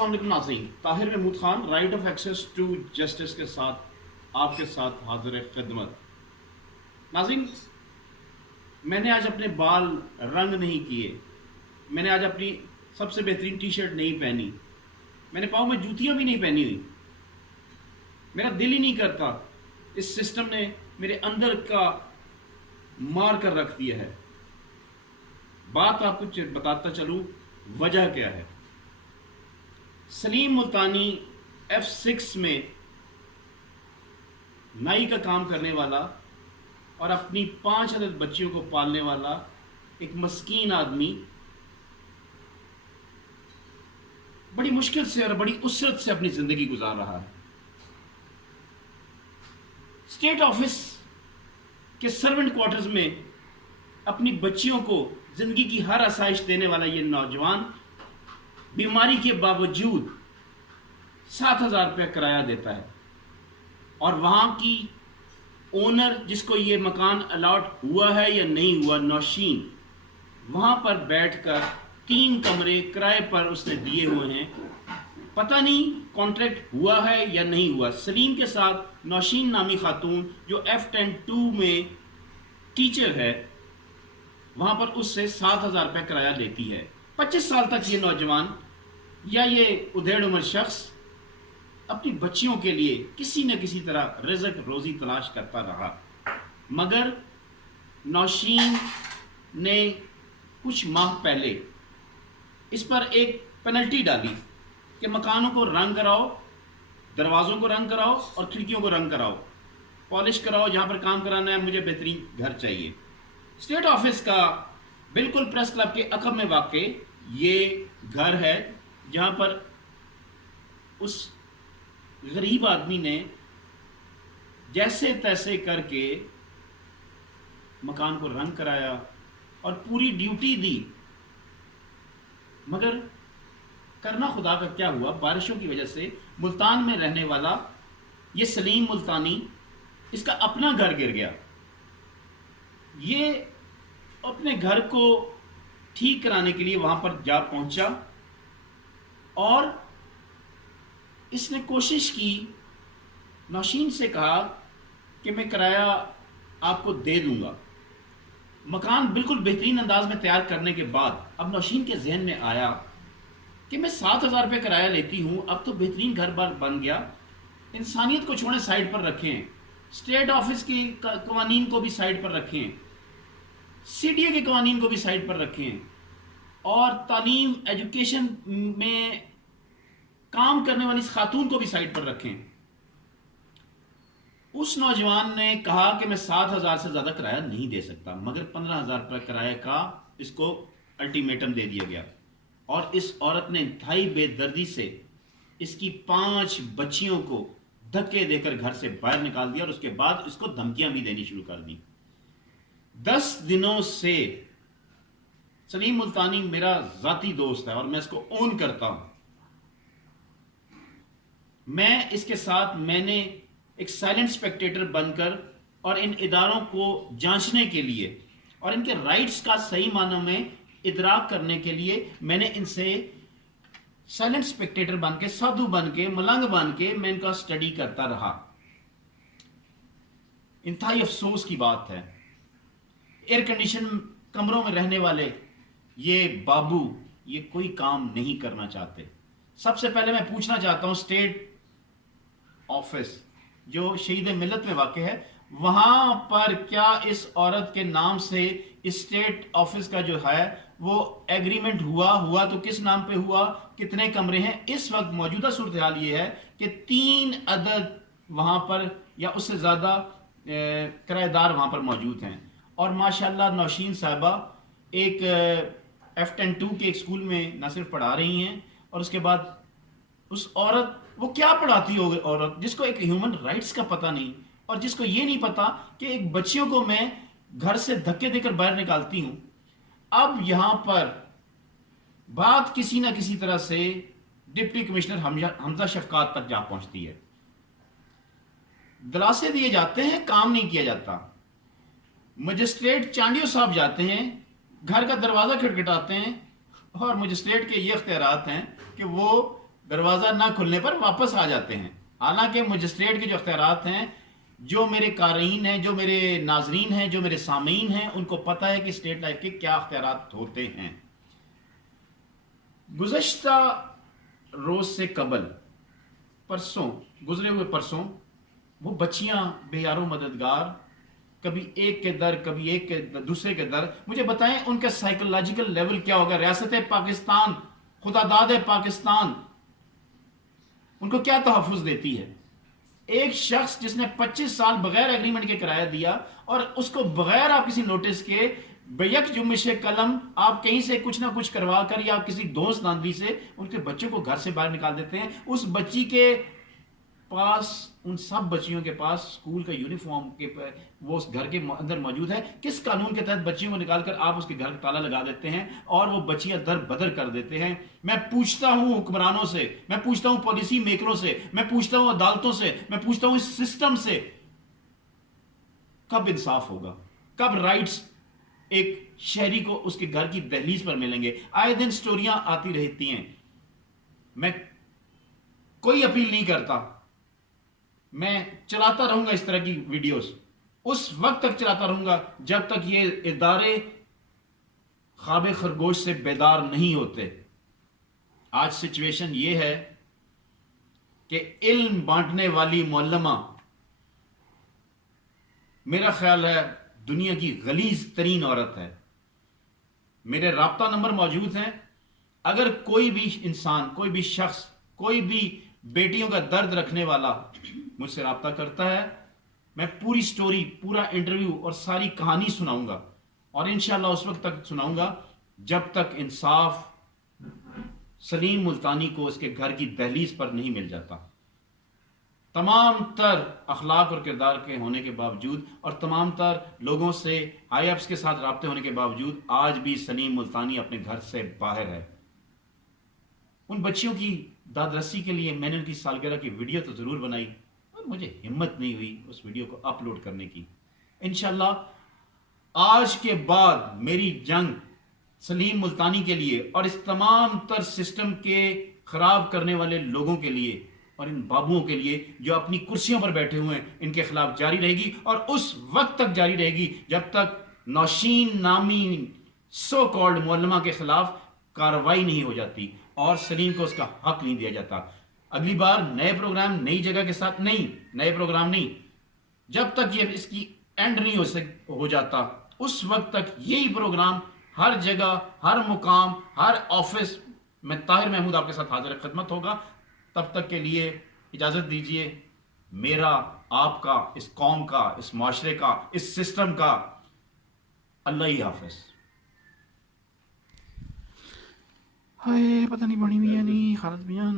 अस्सलाम वालेकुम नाज़रीन, Tahir Mahmood Khan right of access to justice के साथ आपके साथ हाजिर खिदमत। नाज़रीन, मैंने आज अपने बाल रंग नहीं किए, मैंने आज अपनी सबसे बेहतरीन टी शर्ट नहीं पहनी, मैंने पाँव में जूतियाँ भी नहीं पहनी हुई। मेरा दिल ही नहीं करता, इस सिस्टम ने मेरे अंदर का मार कर रख दिया है। बात आपको बताता चलूँ, वजह क्या है। सलीम मुल्तानी F6 में नाई का काम करने वाला और अपनी 5 अदद बच्चियों को पालने वाला एक मस्कीन आदमी बड़ी मुश्किल से और बड़ी उसरत से अपनी जिंदगी गुजार रहा है। स्टेट ऑफिस के सर्वेंट क्वार्टर्स में अपनी बच्चियों को जिंदगी की हर आसाइश देने वाला ये नौजवान बीमारी के बावजूद 7,000 रुपया किराया देता है, और वहां की ओनर जिसको ये मकान अलॉट हुआ है या नहीं हुआ, नौशीन, वहां पर बैठकर 3 कमरे किराए पर उसने दिए हुए हैं। पता नहीं कॉन्ट्रैक्ट हुआ है या नहीं हुआ। सलीम के साथ नौशीन नामी खातून जो F10-2 में टीचर है, वहां पर उससे 7,000 रुपया किराया लेती है। 25 साल तक ये नौजवान या ये उधेड़ उम्र शख्स अपनी बच्चियों के लिए किसी न किसी तरह रिज़्क रोज़ी तलाश करता रहा, मगर नौशीन ने कुछ माह पहले इस पर एक पेनल्टी डाली कि मकानों को रंग कराओ, दरवाज़ों को रंग कराओ और खिड़कियों को रंग कराओ, पॉलिश कराओ, जहाँ पर काम कराना है, मुझे बेहतरीन घर चाहिए। स्टेट ऑफिस का बिल्कुल प्रेस क्लब के अकब में वाक़े ये घर है, जहाँ पर उस गरीब आदमी ने जैसे तैसे करके मकान को रंग कराया और पूरी ड्यूटी दी, मगर करना खुदा का क्या हुआ, बारिशों की वजह से मुल्तान में रहने वाला ये सलीम मुल्तानी, इसका अपना घर गिर गया। ये अपने घर को ठीक कराने के लिए वहां पर जा पहुंचा और इसने कोशिश की, नौशीन से कहा कि मैं किराया आपको दे दूंगा। मकान बिल्कुल बेहतरीन अंदाज में तैयार करने के बाद अब नौशीन के जहन में आया कि मैं 7,000 रुपये किराया लेती हूं, अब तो बेहतरीन घर बार बन गया, इंसानियत को छोड़े साइड पर रखें, स्टेट ऑफिस के कवानीन को भी साइड पर रखें, CDA के कवानीन को भी साइड पर रखें, और तालीम एजुकेशन में काम करने वाली इस खातून को भी साइड पर रखें। उस नौजवान ने कहा कि मैं 7,000 से ज़्यादा किराया नहीं दे सकता, मगर 15,000 रुपये किराए का इसको अल्टीमेटम दे दिया गया, और इस औरत ने इंतहाई बेदर्दी से इसकी 5 बच्चियों को धक्के देकर घर से बाहर निकाल दिया और उसके बाद इसको धमकियां भी देनी शुरू कर दी। 10 दिनों से सलीम मुल्तानी मेरा जाती दोस्त है और मैं इसको ओन करता हूं। मैं इसके साथ मैंने एक साइलेंट स्पेक्टेटर बनकर और इन इदारों को जांचने के लिए और इनके राइट्स का सही मानों में इदराक करने के लिए मैंने इनसे साइलेंट स्पेक्टेटर बन के, साधु बन के, मलंग बन के मैं इनका स्टडी करता रहा। इंतहाई अफसोस की बात है, एयर कंडीशन कमरों में रहने वाले ये बाबू ये कोई काम नहीं करना चाहते। सबसे पहले मैं पूछना चाहता हूं, स्टेट ऑफिस जो शहीद मिल्लत में वाक़ है, वहां पर क्या इस औरत के नाम से स्टेट ऑफिस का जो है वो एग्रीमेंट हुआ तो किस नाम पे हुआ, कितने कमरे हैं? इस वक्त मौजूदा सूरत हाल ये है कि 3 अदद वहां पर या उससे ज़्यादा किराएदार वहां पर मौजूद हैं, और माशाल्लाह नौशीन साहिबा एक F10-2 के एक स्कूल में ना सिर्फ पढ़ा रही हैं, और उसके बाद उस औरत, वो क्या पढ़ाती होगी औरत जिसको एक ह्यूमन राइट्स का पता नहीं, और जिसको ये नहीं पता कि एक बच्चियों को मैं घर से धक्के देकर बाहर निकालती हूं। अब यहां पर बात किसी ना किसी तरह से डिप्टी कमिश्नर हमजा शफकात तक जा पहुंचती है। दिलासे दिए जाते हैं, काम नहीं किया जाता। मजिस्ट्रेट चांडियो साहब जाते हैं, घर का दरवाजा खटखटाते हैं, और मजिस्ट्रेट के ये इख्तियारात हैं कि वो دروازہ نہ کھلنے پر واپس آ جاتے ہیں. حالانکہ مجسٹریٹ کے جو اختیارات ہیں، جو میرے قارئین ہیں، جو میرے ناظرین ہیں، جو میرے سامعین ہیں، ان کو پتہ ہے کہ اسٹیٹ لائف کے کیا اختیارات ہوتے ہیں. گزشتہ روز سے قبل پرسوں، گزرے ہوئے پرسوں، وہ بچیاں بے یار و مددگار، کبھی ایک کے در، کبھی ایک کے دوسرے کے در. مجھے بتائیں ان کا سائیکولوجیکل لیول کیا ہوگا؟ ریاست پاکستان، خدا داد پاکستان ان کو کیا تحفظ دیتی ہے؟ ایک شخص جس نے 25 سال بغیر ایگریمنٹ کے کرایہ دیا، اور اس کو بغیر آپ کسی نوٹس کے بیک جنبش قلم آپ کہیں سے کچھ نہ کچھ کروا کر، یا آپ کسی دوست داندھی سے ان کے بچوں کو گھر سے باہر نکال دیتے ہیں. اس بچی کے پاس، ان سب بچیوں کے پاس اسکول کا یونیفارم کے وہ اس گھر کے اندر موجود ہے. کس قانون کے تحت بچیوں کو نکال کر آپ اس کے گھر تالا لگا دیتے ہیں اور وہ بچیاں در بدر کر دیتے ہیں؟ میں پوچھتا ہوں حکمرانوں سے، میں پوچھتا ہوں پالیسی میکروں سے، میں پوچھتا ہوں عدالتوں سے، میں پوچھتا ہوں اس سسٹم سے، کب انصاف ہوگا؟ کب رائٹس ایک شہری کو اس کے گھر کی دہلیز پر ملیں گے؟ آئے دن سٹوریاں آتی رہتی ہیں. میں کوئی اپیل نہیں کرتا، میں چلاتا رہوں گا اس طرح کی ویڈیوز، اس وقت تک چلاتا رہوں گا جب تک یہ ادارے خواب خرگوش سے بیدار نہیں ہوتے. آج سچویشن یہ ہے کہ علم بانٹنے والی معلمہ، میرا خیال ہے دنیا کی غلیظ ترین عورت ہے. میرے رابطہ نمبر موجود ہیں. اگر کوئی بھی انسان، کوئی بھی شخص، کوئی بھی بیٹیوں کا درد رکھنے والا مجھ سے رابطہ کرتا ہے، میں پوری سٹوری، پورا انٹرویو اور ساری کہانی سناؤں گا، اور انشاءاللہ اس وقت تک سناؤں گا جب تک انصاف سلیم ملتانی کو اس کے گھر کی دہلیز پر نہیں مل جاتا. تمام تر اخلاق اور کردار کے ہونے کے باوجود، اور تمام تر لوگوں سے ہائی اپس کے ساتھ رابطے ہونے کے باوجود، آج بھی سلیم ملتانی اپنے گھر سے باہر ہے. ان بچیوں کی داد رسی کے لیے میں نے ان کی سالگرہ کی ویڈیو تو ضرور بنائی، اور مجھے ہمت نہیں ہوئی اس ویڈیو کو اپلوڈ کرنے کی. انشاءاللہ آج کے بعد میری جنگ سلیم ملتانی کے لیے اور اس تمام تر سسٹم کے خراب کرنے والے لوگوں کے لیے اور ان بابوؤں کے لیے جو اپنی کرسیوں پر بیٹھے ہوئے ہیں، ان کے خلاف جاری رہے گی، اور اس وقت تک جاری رہے گی جب تک نوشین نامی سو کالڈ معلمہ کے خلاف کارروائی نہیں ہو جاتی اور سلیم کو اس کا حق نہیں دیا جاتا. اگلی بار نئے پروگرام، نئی جگہ کے ساتھ نہیں، نئے پروگرام نہیں، جب تک یہ اس کی اینڈ نہیں ہو جاتا اس وقت تک یہی پروگرام ہر جگہ، ہر مقام، ہر آفس میں طاہر محمود آپ کے ساتھ حاضر خدمت ہوگا. تب تک کے لیے اجازت دیجیے. میرا، آپ کا، اس قوم کا، اس معاشرے کا، اس سسٹم کا اللہ ہی حافظ. ہائے پتہ نہیں بڑی میاں نہیں خالد میاں.